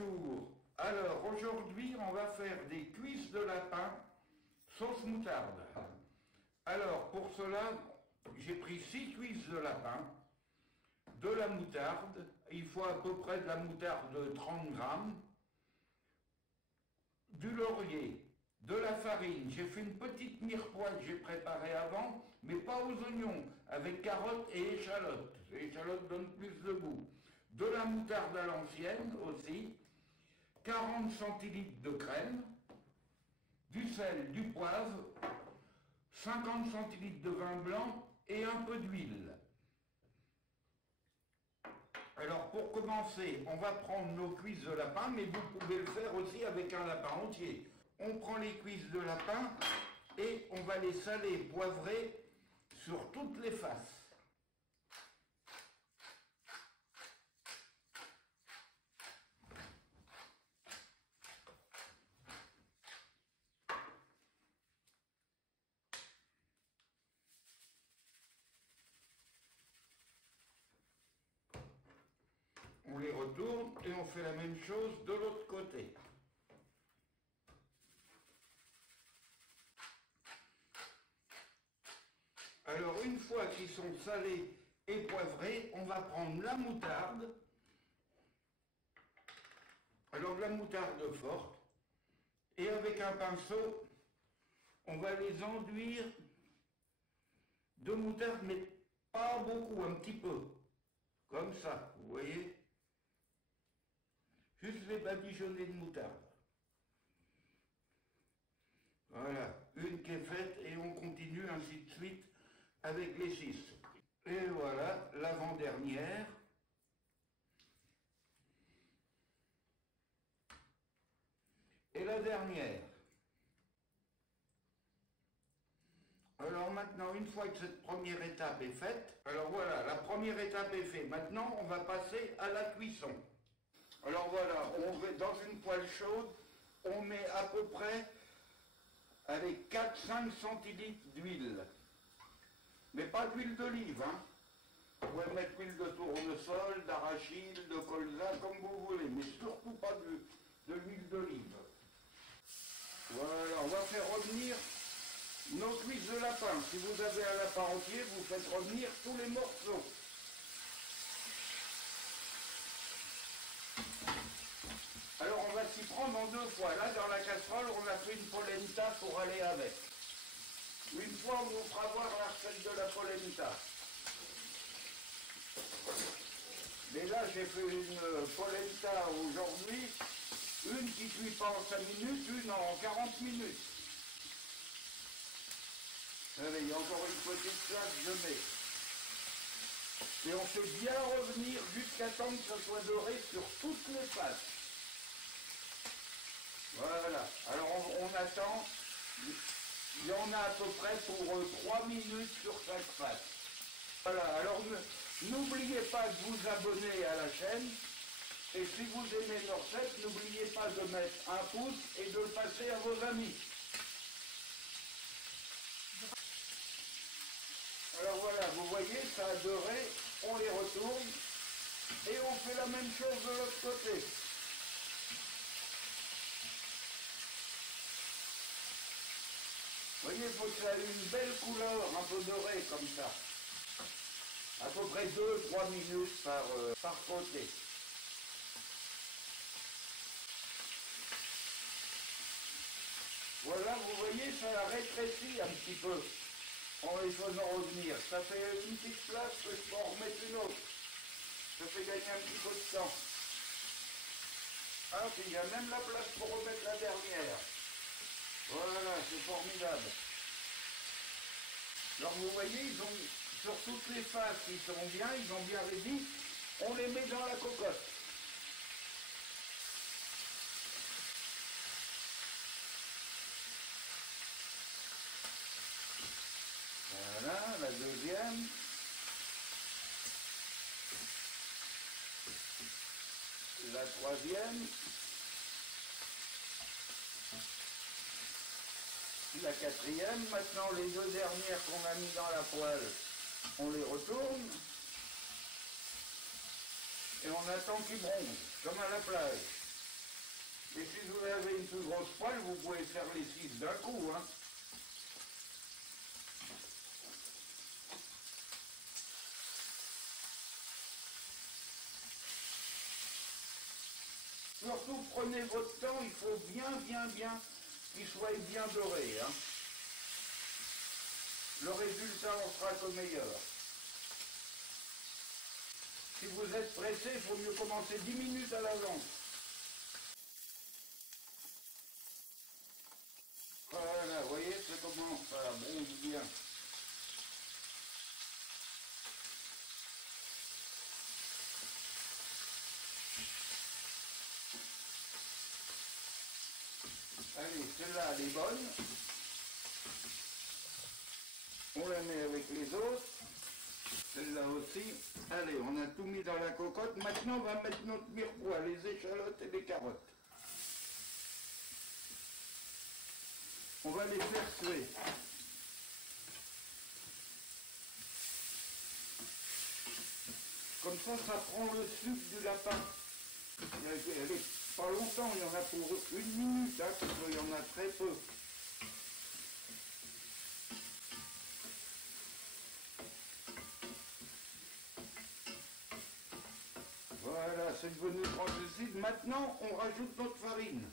Bonjour. Alors aujourd'hui on va faire des cuisses de lapin sauce moutarde. Alors pour cela j'ai pris 6 cuisses de lapin, de la moutarde, il faut à peu près de la moutarde de 30 grammes, du laurier, de la farine, j'ai fait une petite mirepoix que j'ai préparée avant, mais pas aux oignons, avec carottes et échalotes. Les échalotes donnent plus de goût. De la moutarde à l'ancienne aussi, 40 centilitres de crème, du sel, du poivre, 50 centilitres de vin blanc et un peu d'huile. Alors pour commencer, on va prendre nos cuisses de lapin, mais vous pouvez le faire aussi avec un lapin entier. On prend les cuisses de lapin et on va les saler, poivrer sur toutes les faces. On les retourne et on fait la même chose de l'autre côté. Alors une fois qu'ils sont salés et poivrés, on va prendre la moutarde. Alors de la moutarde forte. Et avec un pinceau, on va les enduire de moutarde, mais pas beaucoup, un petit peu. Comme ça, vous voyez? Juste les badigeonner de moutarde. Voilà, une qui est faite et on continue ainsi de suite avec les 6. Et voilà, l'avant-dernière. Et la dernière. Alors maintenant, une fois que cette première étape est faite, alors voilà, la première étape est faite. Maintenant, on va passer à la cuisson. Alors voilà, on met dans une poêle chaude, on met à peu près avec 4-5 centilitres d'huile. Mais pas d'huile d'olive, hein. Vous pouvez mettre l'huile de tournesol, d'arachide, de colza, comme vous voulez, mais surtout pas de l'huile d'olive. Voilà, on va faire revenir nos cuisses de lapin. Si vous avez un lapin entier, vous faites revenir tous les morceaux. Alors on va s'y prendre en 2 fois. Là dans la casserole on a fait une polenta pour aller avec. Une fois on vous fera voir la recette de la polenta. Mais là j'ai fait une polenta aujourd'hui, une qui cuit pas en 5 minutes, une en 40 minutes. Allez, il y a encore une petite place, je mets. Et on fait bien revenir jusqu'à temps que ce soit doré sur toutes les faces. Voilà, alors on attend, il y en a à peu près pour 3 minutes sur chaque face. Voilà, alors n'oubliez pas de vous abonner à la chaîne, et si vous aimez nos recettes, n'oubliez pas de mettre un pouce et de le passer à vos amis. Alors voilà, vous voyez, ça a doré, on les retourne, et on fait la même chose de l'autre côté. Vous voyez, il faut que ça ait une belle couleur, un peu dorée comme ça. À peu près 2-3 minutes par côté. Voilà, vous voyez, ça rétrécit un petit peu en les faisant revenir. Ça fait une petite place que je peux en remettre une autre. Ça fait gagner un petit peu de temps. Ah, puis il y a même la place pour remettre la dernière. Voilà, c'est formidable. Alors vous voyez, ils ont, sur toutes les faces, ils sont bien, ils ont bien réduit. On les met dans la cocotte. Voilà, la deuxième. La troisième. La quatrième. Maintenant, les 2 dernières qu'on a mis dans la poêle, on les retourne. Et on attend qu'ils bronzent, comme à la plage. Et si vous avez une plus grosse poêle, vous pouvez faire les 6 d'un coup, hein. Surtout prenez votre temps, il faut bien qu'il soit bien doré, hein. Le résultat en sera que meilleur. Si vous êtes pressé, il faut mieux commencer 10 minutes à l'avance. Voilà, vous voyez, c'est comment ça bronze bien. Allez, celle-là, elle est bonne. On la met avec les autres. Celle-là aussi. Allez, on a tout mis dans la cocotte. Maintenant, on va mettre notre mirepoix, les échalotes et les carottes. On va les faire suer. Comme ça prend le sucre du lapin. Elle est pas longtemps, il y en a pour 1 minute, hein, parce qu'il y en a très peu. Voilà, c'est devenu translucide. Maintenant, on rajoute notre farine.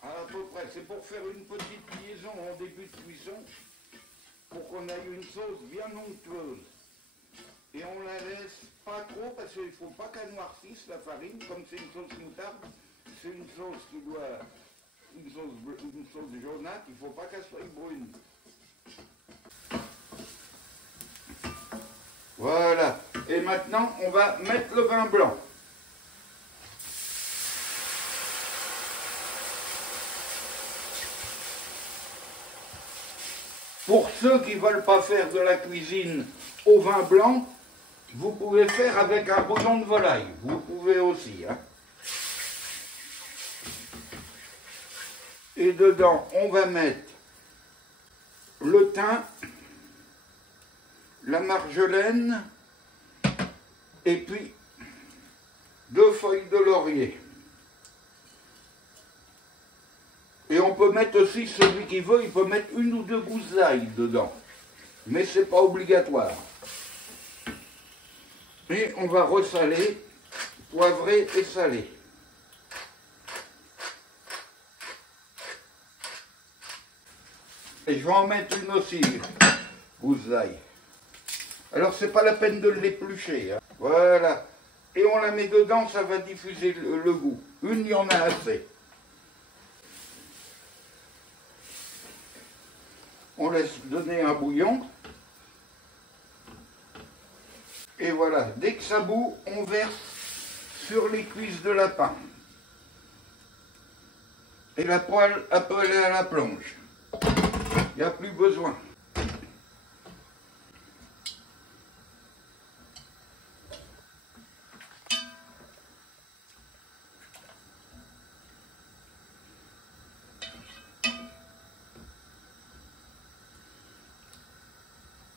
À peu près, c'est pour faire une petite liaison en début de cuisson, pour qu'on ait une sauce bien onctueuse. Et on la laisse pas trop, parce qu'il ne faut pas qu'elle noircisse la farine, comme c'est une sauce moutarde, c'est une sauce qui doit, une sauce jaunâtre, il ne faut pas qu'elle soit brune. Voilà, et maintenant on va mettre le vin blanc. Pour ceux qui ne veulent pas faire de la cuisine au vin blanc, vous pouvez faire avec un bouillon de volaille. Vous pouvez aussi, hein. Et dedans, on va mettre le thym, la marjolaine, et puis 2 feuilles de laurier. Et on peut mettre aussi, celui qui veut, il peut mettre 1 ou 2 gousses d'ail dedans. Mais c'est pas obligatoire. Et on va ressaler, poivrer et saler. Et je vais en mettre une aussi, gousse d'ail. Alors c'est pas la peine de l'éplucher, hein. Voilà. Et on la met dedans, ça va diffuser le goût. Une, il y en a assez. On laisse donner un bouillon. Et voilà, dès que ça bout, on verse sur les cuisses de lapin. Et la poêle appelée à la planche. Il n'y a plus besoin.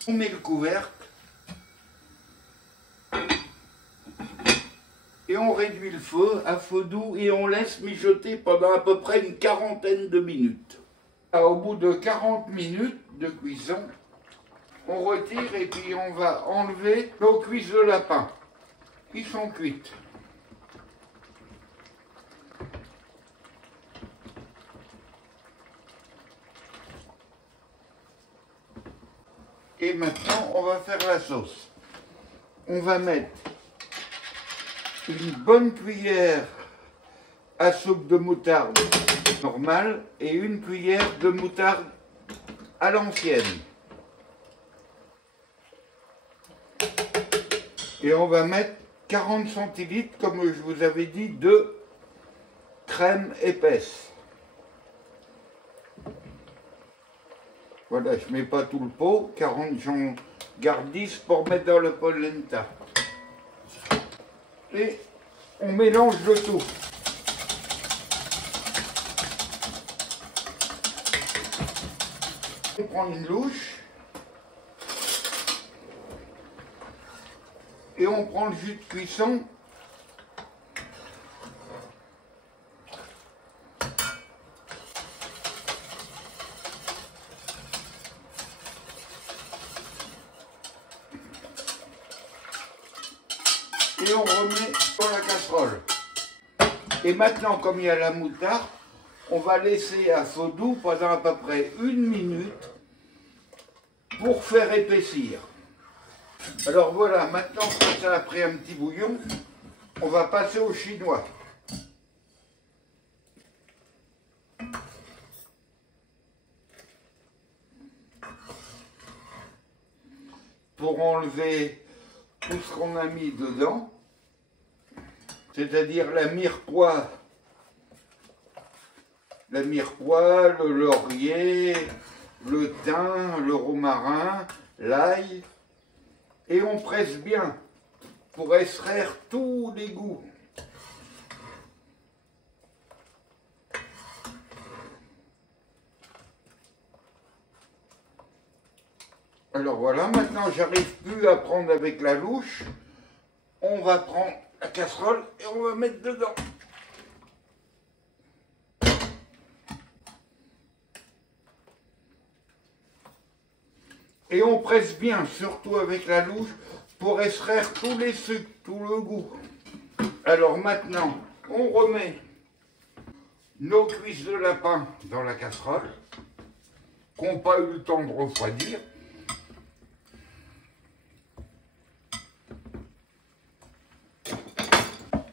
On met le couvercle. Et on réduit le feu à feu doux et on laisse mijoter pendant à peu près une 40aine de minutes. Au bout de 40 minutes de cuisson, on retire et puis on va enlever nos cuisses de lapin qui sont cuites. Et maintenant, on va faire la sauce. On va mettre une bonne cuillère à soupe de moutarde normale et une cuillère de moutarde à l'ancienne. Et on va mettre 40 centilitres, comme je vous avais dit, de crème épaisse. Voilà, je ne mets pas tout le pot, 40, j'en garde 10 pour mettre dans le polenta. Et on mélange le tout. On prend une louche et on prend le jus de cuisson on remet dans la casserole. Et maintenant, comme il y a la moutarde, on va laisser à feu doux pendant à peu près 1 minute pour faire épaissir. Alors voilà, maintenant que ça a pris un petit bouillon, on va passer au chinois. Pour enlever tout ce qu'on a mis dedans, c'est-à-dire la mirepoix, le laurier, le thym, le romarin, l'ail, et on presse bien pour extraire tous les goûts. Alors voilà, maintenant j'arrive plus à prendre avec la louche. On va prendre la casserole et on va mettre dedans. Et on presse bien, surtout avec la louche, pour extraire tous les sucres, tout le goût. Alors maintenant, on remet nos cuisses de lapin dans la casserole, qui n'ont pas eu le temps de refroidir.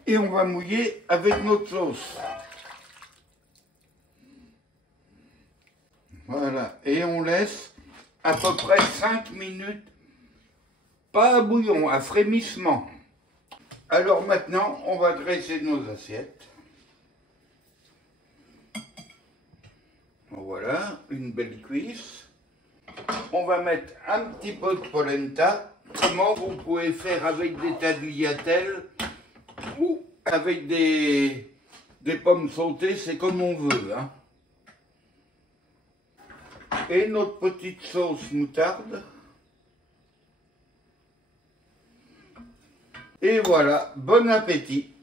Et on va mouiller avec notre sauce. Voilà, et on laisse à peu près 5 minutes, pas à bouillon, à frémissement. Alors maintenant, on va dresser nos assiettes. Voilà, une belle cuisse. On va mettre un petit peu de polenta. Comment vous pouvez faire avec des tagliatelles ou avec des pommes sautées, c'est comme on veut, hein. Et notre petite sauce moutarde. Et voilà, bon appétit!